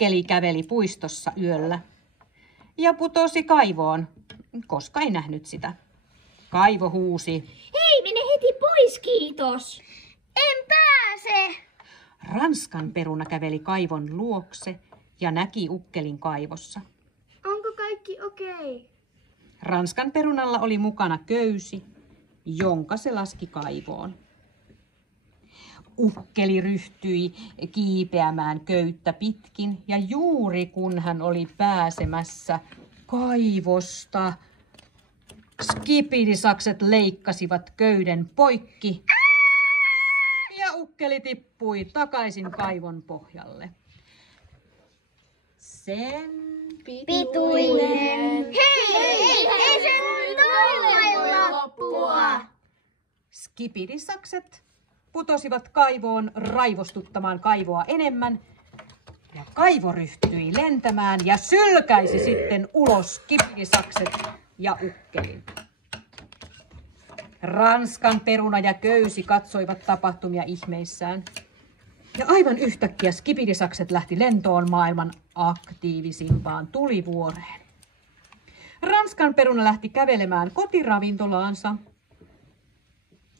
Ukkeli käveli puistossa yöllä ja putosi kaivoon, koska ei nähnyt sitä. Kaivo huusi. Hei, mene heti pois, kiitos. En pääse. Ranskan peruna käveli kaivon luokse ja näki Ukkelin kaivossa. Onko kaikki okei? Ranskan perunalla oli mukana köysi, jonka se laski kaivoon. Ukkeli ryhtyi kiipeämään köyttä pitkin ja juuri kun hän oli pääsemässä kaivosta, skipidisakset leikkasivat köyden poikki ja Ukkeli tippui takaisin kaivon pohjalle. Sen Pituinen. Hei, ei se voi loppua. Skipidisakset putosivat kaivoon raivostuttamaan kaivoa enemmän. Ja kaivo ryhtyi lentämään ja sylkäisi sitten ulos skipidisakset ja Ukkelin. Ranskan peruna ja köysi katsoivat tapahtumia ihmeissään. Ja aivan yhtäkkiä skipidisakset lähti lentoon maailman aktiivisimpaan tulivuoreen. Ranskan peruna lähti kävelemään kotiravintolaansa.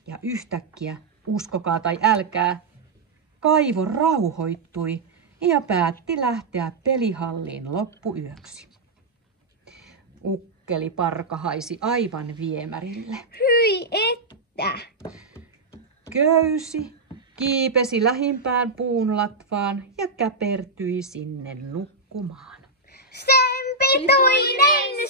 Ja yhtäkkiä, uskokaa tai älkää, kaivo rauhoittui ja päätti lähteä pelihalliin loppuyöksi. Ukkeli parkahaisi aivan viemärille. Hyi että. Köysi kiipesi lähimpään puun latvaan ja käpertyi sinne nukkumaan. Sen pituinen